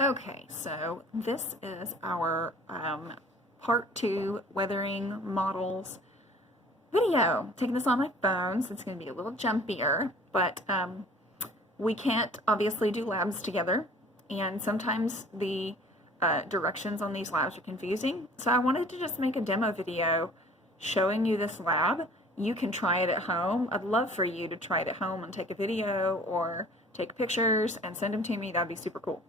Okay, so this is our part 2 weathering models video. Taking this on my phone, so it's going to be a little jumpier, but we can't obviously do labs together, and sometimes the directions on these labs are confusing. So I wanted to just make a demo video showing you this lab. You can try it at home. I'd love for you to try it at home and take a video or take pictures and send them to me. That'd be super cool.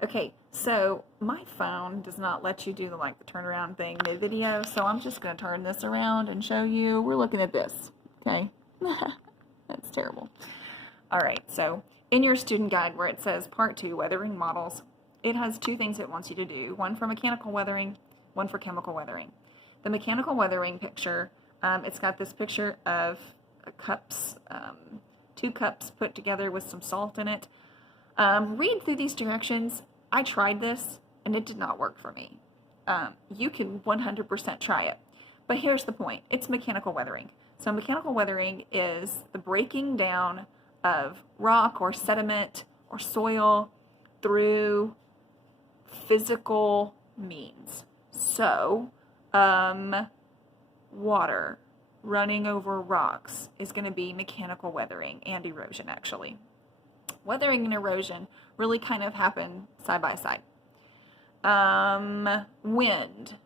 Okay, so my phone does not let you do the turnaround thing mid-video, so I'm just going to turn this around and show you. We're looking at this, okay? That's terrible. All right, so in your student guide where it says Part 2, Weathering Models, it has two things it wants you to do, one for mechanical weathering, one for chemical weathering. The mechanical weathering picture, it's got this picture of cups, 2 cups put together with some salt in it. Read through these directions. I tried this and it did not work for me. You can 100% try it. But here's the point. It's mechanical weathering. So mechanical weathering is the breaking down of rock or sediment or soil through physical means. So, water running over rocks is going to be mechanical weathering and erosion actually. Weathering and erosion really kind of happen side by side. Wind,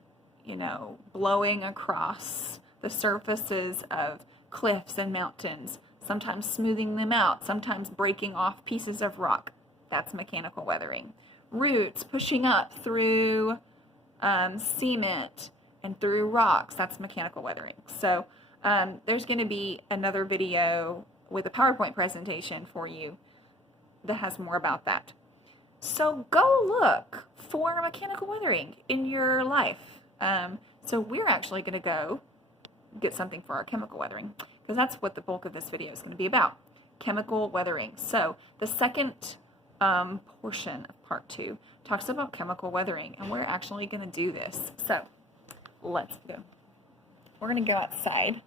blowing across the surfaces of cliffs and mountains, sometimes smoothing them out, sometimes breaking off pieces of rock. That's mechanical weathering. Roots pushing up through cement and through rocks. That's mechanical weathering. So there's going to be another video with a PowerPoint presentation for you that has more about that. So go look for mechanical weathering in your life. So we're actually going to go get something for our chemical weathering, because that's what the bulk of this video is going to be about, chemical weathering. So the second portion of part 2 talks about chemical weathering, and we're actually going to do this. So let's go. We're going to go outside.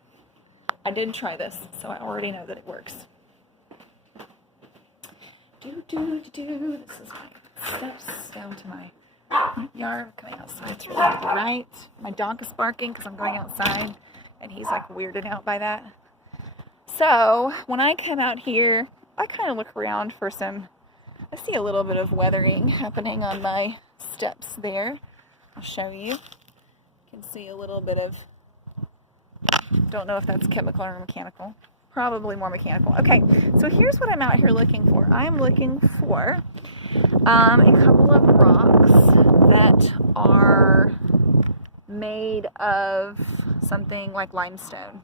I did try this, so I already know that it works. This is my steps down to my yard. Coming outside, it's really bright. My dog is barking because I'm going outside, and he's like weirded out by that. So when I come out here, I kind of look around for I see a little bit of weathering happening on my steps there. I'll show you. You can see a little bit of, don't know if that's chemical or mechanical. Probably more mechanical. Okay, so here's what I'm out here looking for. I'm looking for a couple of rocks that are made of something like limestone.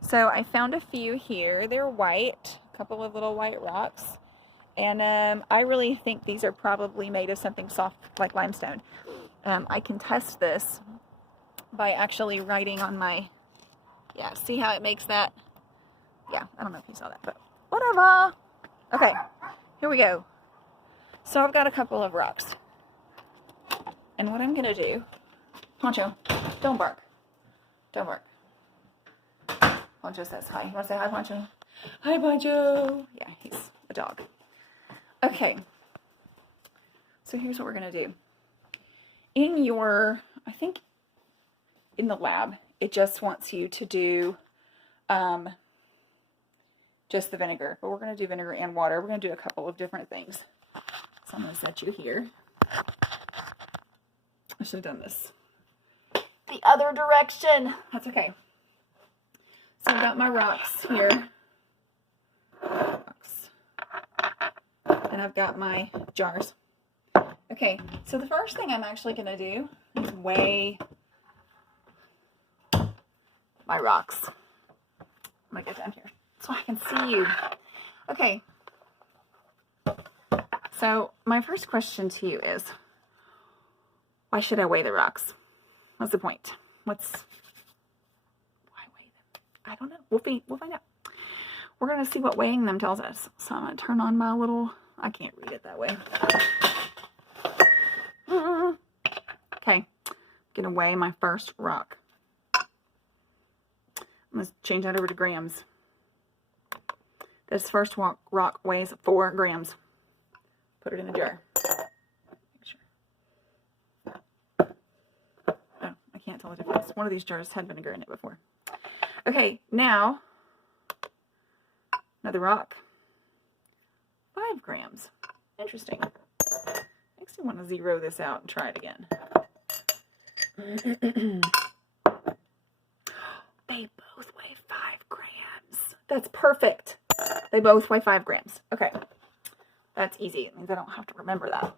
So I found a few here. They're white, a couple of little white rocks. And I really think these are probably made of something soft like limestone. I can test this by actually writing on my, see how it makes that? Yeah, I don't know if you saw that, but whatever. Okay, here we go. So I've got a couple of rocks. And what I'm going to do, Poncho, don't bark. Don't bark. Poncho says hi. You want to say hi, Poncho? Hi, Poncho. Yeah, he's a dog. Okay, so here's what we're going to do. I think in the lab, it just wants you to do just the vinegar, but we're going to do vinegar and water. We're going to do a couple of different things. So I'm going to set you here. I should have done this the other direction. That's okay. So I've got my rocks here. And I've got my jars. Okay, so the first thing I'm actually going to do is weigh my rocks. I'm going to get down here so I can see you. Okay, so my first question to you is, why should I weigh the rocks? What's the point? Why weigh them? I don't know. We'll find out. We're going to see what weighing them tells us. So I'm going to turn on my little, I can't read it that way. Okay, I'm going to weigh my first rock. I'm going to change that over to grams. This first rock weighs 4 grams. Put it in the jar. tell the difference. One of these jars had vinegar in it before. Okay, now, another rock. 5 grams. Interesting. Makes me want to zero this out and try it again. They both weigh 5 grams. That's perfect. They both weigh 5 grams. Okay. That's easy. It means I don't have to remember that.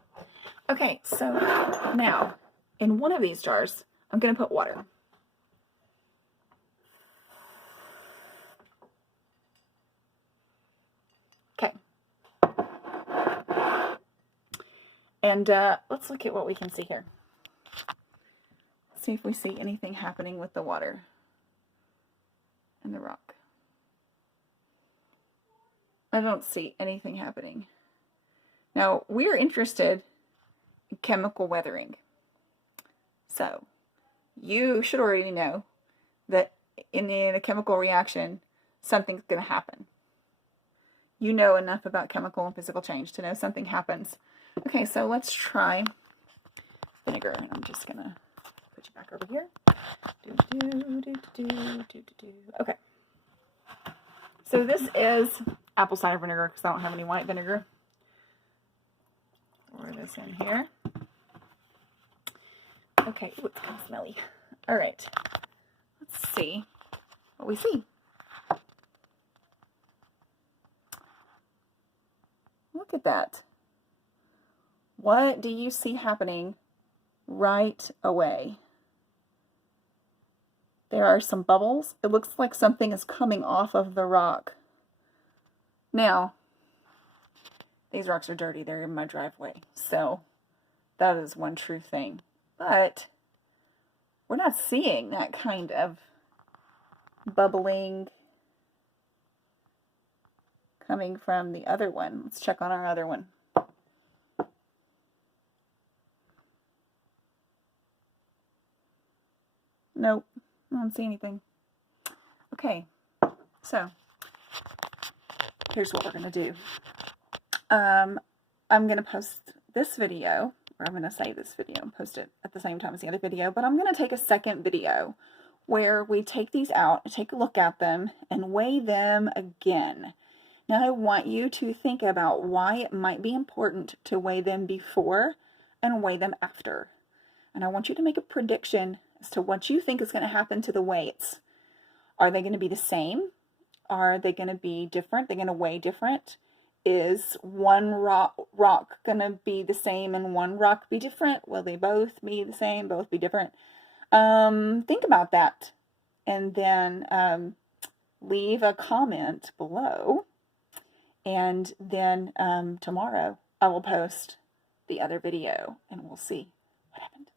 Okay, so now, in one of these jars, I'm going to put water. Okay. And let's look at what we can see here. See if we see anything happening with the water and the rock. I don't see anything happening. Now, we're interested in chemical weathering. So, you should already know that in a chemical reaction, something's going to happen. You know enough about chemical and physical change to know something happens. Okay, so let's try vinegar. And I'm just going to put you back over here. Okay. So this is apple cider vinegar because I don't have any white vinegar. Pour this in here. Okay, ooh, it's kind of smelly. All right, let's see what we see. Look at that. What do you see happening right away? There are some bubbles. It looks like something is coming off of the rock. Now, these rocks are dirty. They're in my driveway. So that is one true thing. But we're not seeing that kind of bubbling coming from the other one. Let's check on our other one. Nope, I don't see anything. Okay, so here's what we're going to do. I'm going to post this video, or I'm going to save this video and post it at the same time as the other video, but I'm going to take a second video where we take these out, take a look at them, and weigh them again. Now I want you to think about why it might be important to weigh them before and weigh them after. And I want you to make a prediction as to what you think is going to happen to the weights. Are they going to be the same? Are they going to be different? They're going to weigh different? Is one rock going to be the same and one rock be different? Will they both be the same, both be different? Think about that. And then leave a comment below. And then tomorrow I will post the other video and we'll see what happened.